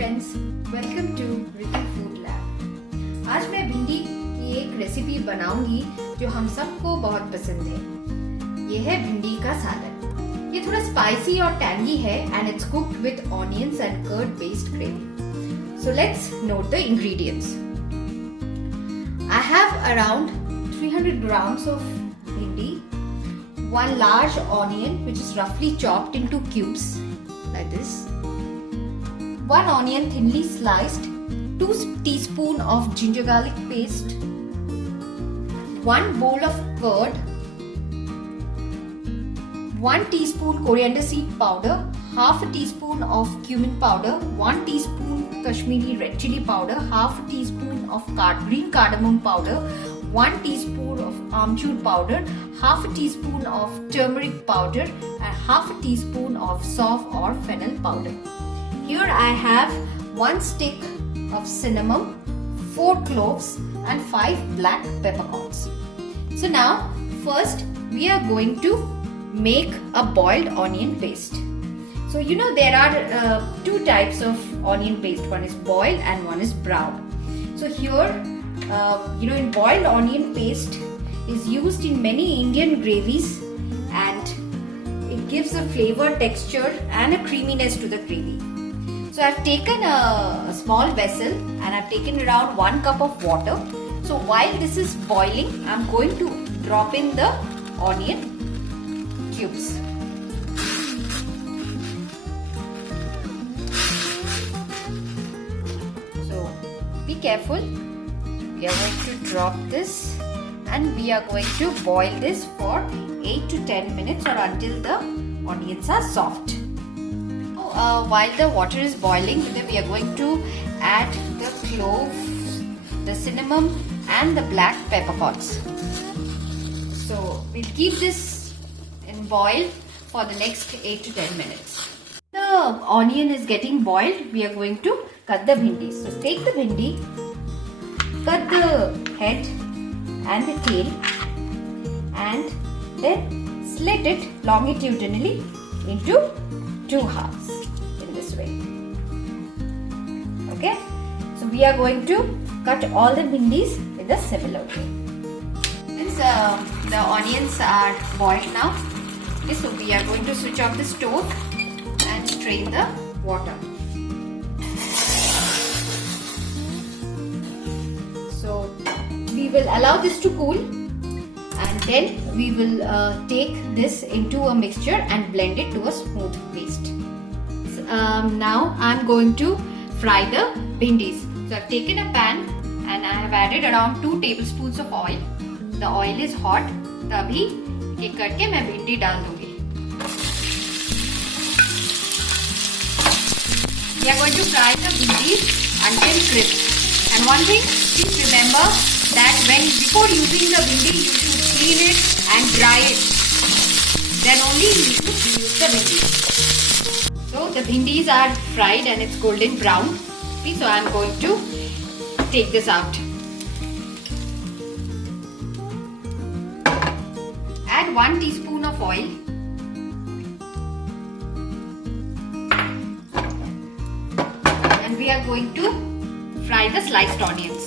Friends, welcome to Ricky food lab. आज मैं भिंडी की एक रेसिपी बनाऊंगी जो हम सबको बहुत पसंद है। ये है भिंडी का सालन। ये थोड़ा स्पाइसी और टैंगी है and it's cooked with onions and curd based gravy. So let's note the ingredients. I have around 300 grams of bhindi, one large onion which is roughly chopped into cubes like this, one onion thinly sliced, 2 teaspoons of ginger garlic paste, 1 bowl of curd, 1 teaspoon coriander seed powder, half a teaspoon of cumin powder, 1 teaspoon Kashmiri red chili powder, half a teaspoon of green cardamom powder, 1 teaspoon of amchur powder, half a teaspoon of turmeric powder and half a teaspoon of sauf or fennel powder. Here I have 1 stick of cinnamon, 4 cloves and 5 black peppercorns. So now first we are going to make a boiled onion paste. So you know there are 2 types of onion paste. One is boiled and one is brown. So here in boiled onion paste is used in many Indian gravies and it gives a flavor, texture and a creaminess to the gravy. So I've taken a small vessel and I've taken around 1 cup of water. So while this is boiling, I'm going to drop in the onion cubes. So be careful. We are going to drop this and we are going to boil this for 8 to 10 minutes or until the onions are soft. While the water is boiling, we are going to add the cloves, the cinnamon and the black peppercorns. So we'll keep this in boil for the next 8 to 10 minutes. The onion is getting boiled. We are going to cut the bhindi. So take the bhindi, cut the head and the tail and then slit it longitudinally into 2 halves in this way. Okay, so we are going to cut all the bhindis in the similar way. Since the onions are boiled now, okay, so we are going to switch off the stove and strain the water. So we will allow this to cool and then we will take this into a mixture and blend it to a smooth paste. Now I'm going to fry the bhindis. So I've taken a pan and I have added around 2 tablespoons of oil. The oil is hot. तभी एक करके मैं भिंडी डाल दूंगी. We are going to fry the bhindis until crisp. And one thing, please remember that before using the bhindi, you should clean it and dry it. Then only you should use the bhindi. So the bhindis are fried and it's golden brown. See, so I'm going to take this out. Add 1 teaspoon of oil. And we are going to fry the sliced onions.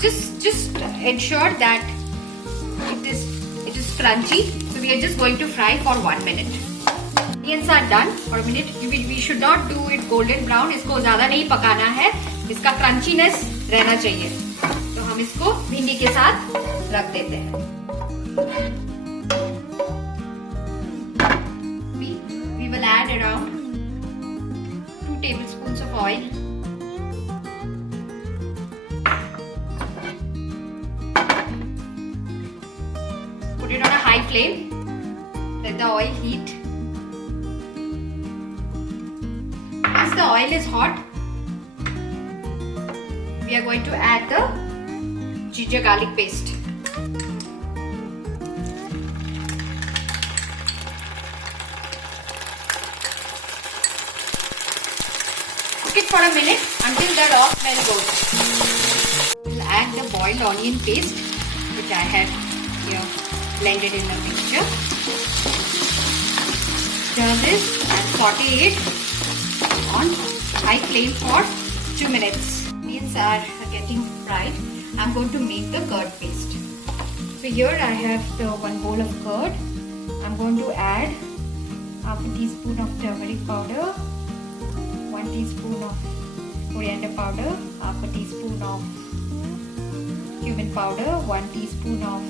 Just ensure that it is crunchy. So we are just going to fry for 1 minute. Onions are done for a minute. We should not do it golden brown. इसको ज़्यादा नहीं पकाना है. इसका crunchiness रहना चाहिए. तो हम इसको भिंडी के साथ रख देते हैं. We will add around 2 tablespoons of oil. Put it on a high flame. Let the oil heat. Once the oil is hot, we are going to add the ginger garlic paste. Cook it for a minute until the raw smell goes. We'll add the boiled onion paste which I have here blended in the mixture. Stir this and saute it on high flame for 2 minutes. Onions are getting fried. I'm going to make the curd paste. So here I have the 1 bowl of curd. I'm going to add half a teaspoon of turmeric powder, 1 teaspoon of coriander powder, half a teaspoon of cumin powder, 1 teaspoon of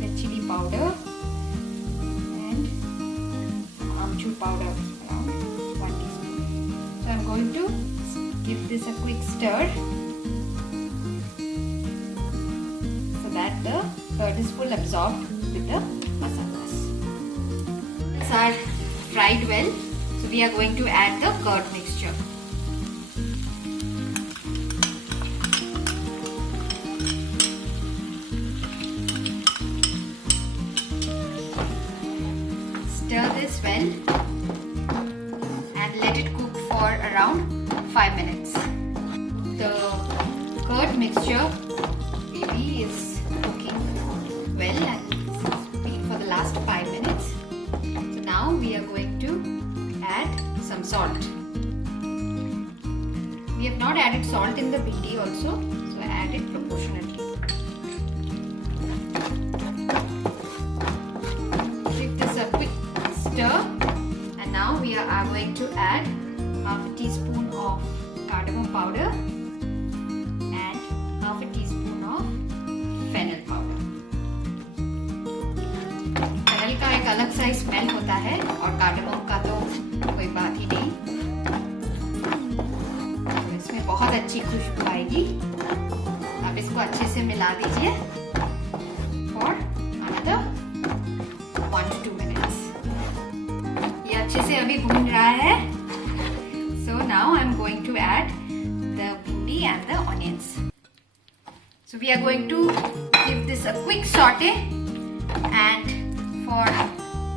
red chili powder, and amchur powder around 1 teaspoon. So I'm going to give this a quick stir so that the curd is full absorbed with the masalas. These are fried well, so we are going to add the curd mixture. Stir this well and let it cook for around 5 minutes. The curd mixture maybe is cooking well and it's been for the last 5 minutes. So now we are going to add some salt. We have not added salt in the bhindi also, so add it proportionately. Give this a quick stir, and now we are going to add half a teaspoon of cardamom powder and half a teaspoon of fennel powder. फennel का एक अलग सा smell होता है और cardamom का तो कोई बात ही नहीं. तो इसमें बहुत अच्छी खुशबू आएगी. आप इसको अच्छे से मिला दीजिए for another 1 to 2 minutes. ये अच्छे से अभी भून रहा है. So now I'm going to add the bhindi and the onions. So we are going to give this a quick saute and for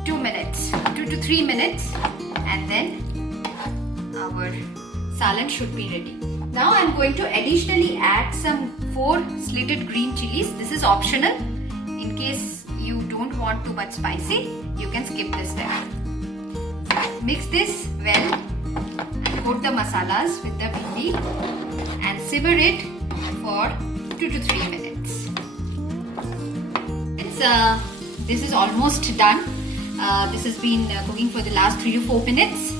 2 minutes, 2 to 3 minutes, and then our salan should be ready. Now I'm going to additionally add some 4 slitted green chilies. This is optional. In case you don't want too much spicy, you can skip this step. Mix this well. Coat the masalas with the bhindi and simmer it for 2 to 3 minutes. This is almost done. This has been cooking for the last 3 to 4 minutes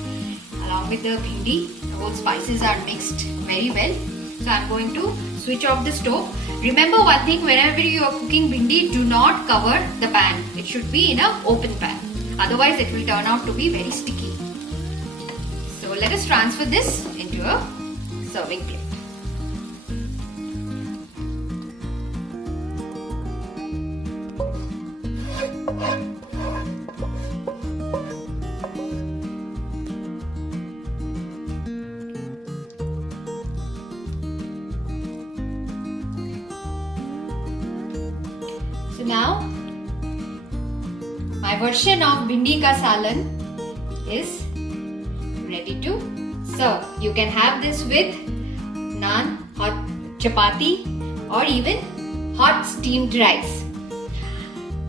along with the bhindi. The whole spices are mixed very well. So I'm going to switch off the stove. Remember one thing, whenever you are cooking bhindi, do not cover the pan. It should be in an open pan. Otherwise it will turn out to be very sticky. So let us transfer this into a serving plate. So now my version of bhindi ka salan is ready to serve. You can have this with naan, hot chapati or even hot steamed rice.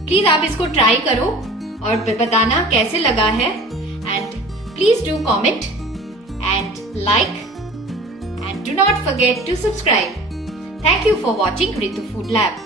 Please आप इसको try करो और बताना कैसे लगा है, and please do comment and like and do not forget to subscribe. Thank you for watching Ritu Food Lab.